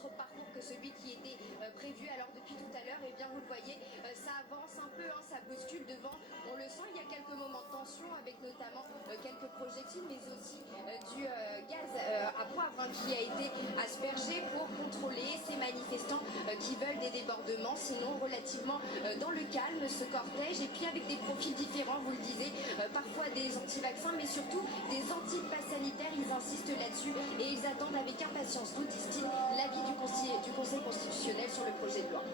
autre parcours que celui qui était prévu. Alors depuis tout à l'heure, eh bien vous le voyez, ça avance un peu, hein, ça bouscule devant. On le sent, il y a quelques moments de tension avec notamment quelques projectiles, mais aussi du gaz à poivre, hein, qui a été aspergé pour contrôler ces manifestants qui veulent des débordements. Sinon, relativement dans le calme, ce cortège, et puis avec des profils différents, vous le disiez, parfois des anti-vaccins, mais surtout des anti-pass sanitaires. Ils insistent là-dessus et ils attendent avec impatience, nous disent-ils, l'avis du Conseil constitutionnel sur le projet de loi.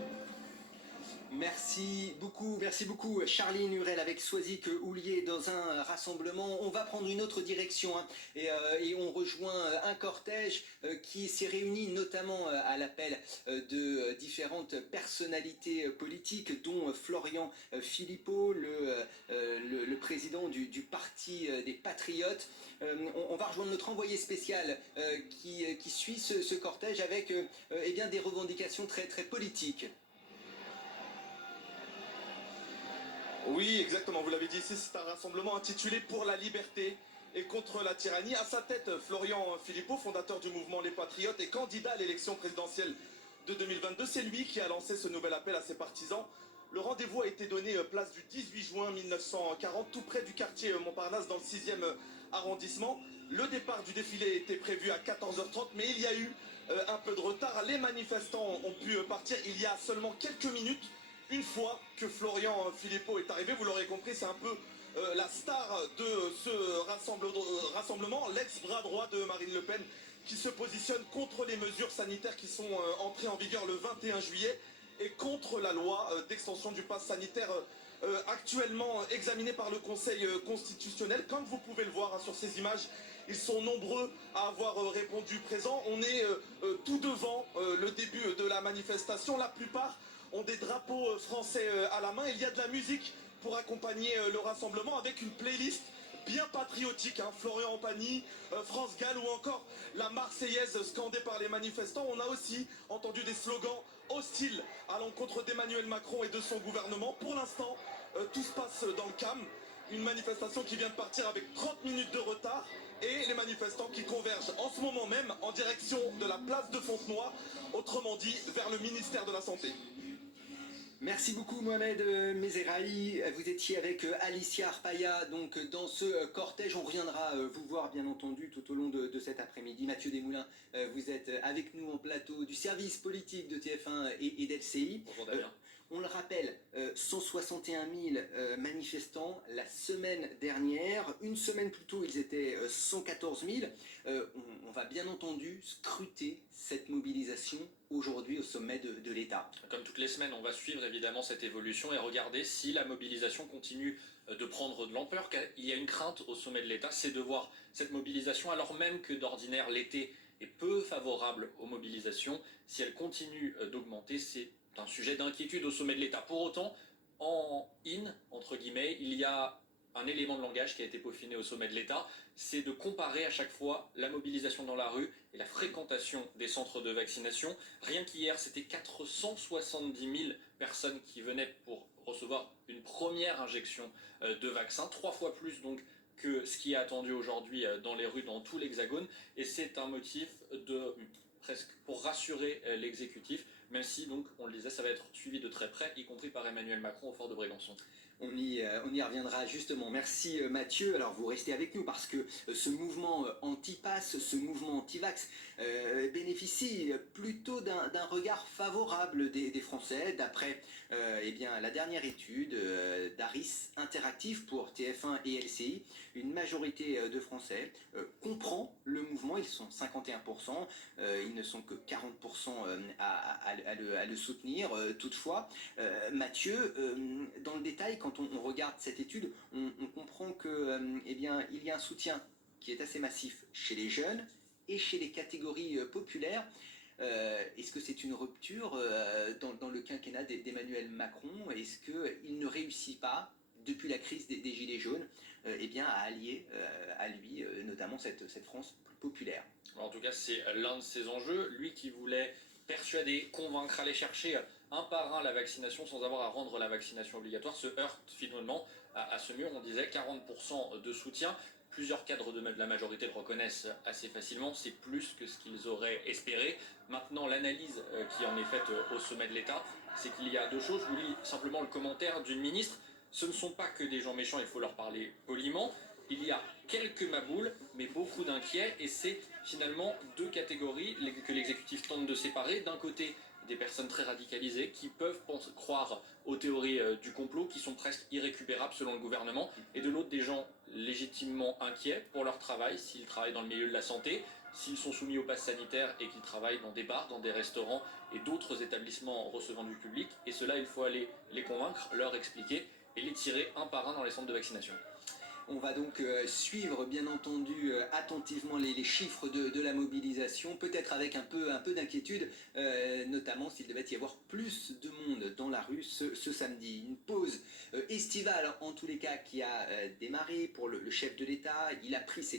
Merci beaucoup Charline Hurel avec Soisic Houlier dans un rassemblement. On va prendre une autre direction, hein, et on rejoint un cortège qui s'est réuni notamment à l'appel de différentes personnalités politiques, dont Florian Philippot, le président du Parti des Patriotes. On va rejoindre notre envoyé spécial qui suit ce cortège avec eh bien, des revendications très politiques. Oui, exactement, vous l'avez dit ici, c'est un rassemblement intitulé « Pour la liberté et contre la tyrannie ». À sa tête, Florian Philippot, fondateur du mouvement Les Patriotes et candidat à l'élection présidentielle de 2022. C'est lui qui a lancé ce nouvel appel à ses partisans. Le rendez-vous a été donné place du 18 juin 1940, tout près du quartier Montparnasse, dans le 6e arrondissement. Le départ du défilé était prévu à 14h30, mais il y a eu un peu de retard. Les manifestants ont pu partir il y a seulement quelques minutes. Une fois que Florian Philippot est arrivé, vous l'aurez compris, c'est un peu la star de ce rassemblement, l'ex-bras droit de Marine Le Pen, qui se positionne contre les mesures sanitaires qui sont entrées en vigueur le 21 juillet et contre la loi d'extension du pass sanitaire actuellement examinée par le Conseil constitutionnel. Comme vous pouvez le voir, hein, sur ces images, ils sont nombreux à avoir répondu présent. On est tout devant le début de la manifestation. La plupart ont des drapeaux français à la main. Il y a de la musique pour accompagner le rassemblement avec une playlist bien patriotique, hein. Florian Ompagny, France Gall ou encore la Marseillaise scandée par les manifestants. On a aussi entendu des slogans hostiles à l'encontre d'Emmanuel Macron et de son gouvernement. Pour l'instant, tout se passe dans le calme. Une manifestation qui vient de partir avec 30 minutes de retard et les manifestants qui convergent en ce moment même en direction de la place de Fontenoy, autrement dit vers le ministère de la Santé. Merci beaucoup Mohamed Mezerahi. Vous étiez avec Alicia Arpaia donc dans ce cortège. On reviendra vous voir bien entendu tout au long de cet après-midi. Mathieu Desmoulins, vous êtes avec nous en plateau du service politique de TF1 et d'LCI. Bonjour Damien. On le rappelle, 161 000 manifestants la semaine dernière. Une semaine plus tôt, ils étaient 114 000. On va bien entendu scruter cette mobilisation aujourd'hui au sommet de l'État. Comme toutes les semaines, on va suivre évidemment cette évolution et regarder si la mobilisation continue de prendre de l'ampleur. Il y a une crainte au sommet de l'État, c'est de voir cette mobilisation, alors même que d'ordinaire l'été est peu favorable aux mobilisations. Si elle continue d'augmenter, c'est un sujet d'inquiétude au sommet de l'État. Pour autant, en entre guillemets, il y a un élément de langage qui a été peaufiné au sommet de l'État, c'est de comparer à chaque fois la mobilisation dans la rue et la fréquentation des centres de vaccination. Rien qu'hier, c'était 470 000 personnes qui venaient pour recevoir une première injection de vaccin, 3 fois plus donc que ce qui est attendu aujourd'hui dans les rues, dans tout l'Hexagone, et c'est un motif de presque pour rassurer l'exécutif, même si, donc, on le disait, ça va être suivi de très près, y compris par Emmanuel Macron au fort de Brégançon. On y reviendra justement. Merci Mathieu. Alors vous restez avec nous parce que ce mouvement anti-pass, ce mouvement anti-vax bénéficie plutôt d'un regard favorable des Français. D'après eh bien, la dernière étude d'Aris Interactive pour TF1 et LCI, une majorité de Français comprend le mouvement. Ils sont 51%, ils ne sont que 40% à le soutenir. Toutefois, Mathieu, dans le détail, quand on regarde cette étude, on comprend que, eh bien, il y a un soutien qui est assez massif chez les jeunes et chez les catégories populaires. Est-ce que c'est une rupture dans le quinquennat d'Emmanuel Macron? Est-ce qu'il ne réussit pas, depuis la crise des Gilets jaunes, eh bien, à allier à lui notamment cette France populaire? En tout cas, c'est l'un de ses enjeux. Lui qui voulait persuader, convaincre, aller chercher un par un la vaccination sans avoir à rendre la vaccination obligatoire, se heurte finalement à ce mur. On disait 40% de soutien, plusieurs cadres de la majorité le reconnaissent assez facilement, c'est plus que ce qu'ils auraient espéré. Maintenant, l'analyse qui en est faite au sommet de l'État, c'est qu'il y a deux choses. Je vous lis simplement le commentaire d'une ministre. Ce ne sont pas que des gens méchants, il faut leur parler poliment. Il y a quelques maboules, mais beaucoup d'inquiets, et c'est finalement deux catégories que l'exécutif tente de séparer. D'un côté, des personnes très radicalisées qui peuvent croire aux théories du complot, qui sont presque irrécupérables selon le gouvernement, et de l'autre, des gens légitimement inquiets pour leur travail, s'ils travaillent dans le milieu de la santé, s'ils sont soumis au pass sanitaire et qu'ils travaillent dans des bars, dans des restaurants et d'autres établissements recevant du public. Et cela, il faut aller les convaincre, leur expliquer et les tirer un par un dans les centres de vaccination. On va donc suivre bien entendu attentivement les chiffres de la mobilisation, peut-être avec un peu d'inquiétude, notamment s'il devait y avoir plus de monde dans la rue ce samedi. Une pause estivale en tous les cas qui a démarré pour le chef de l'État. Il a pris ses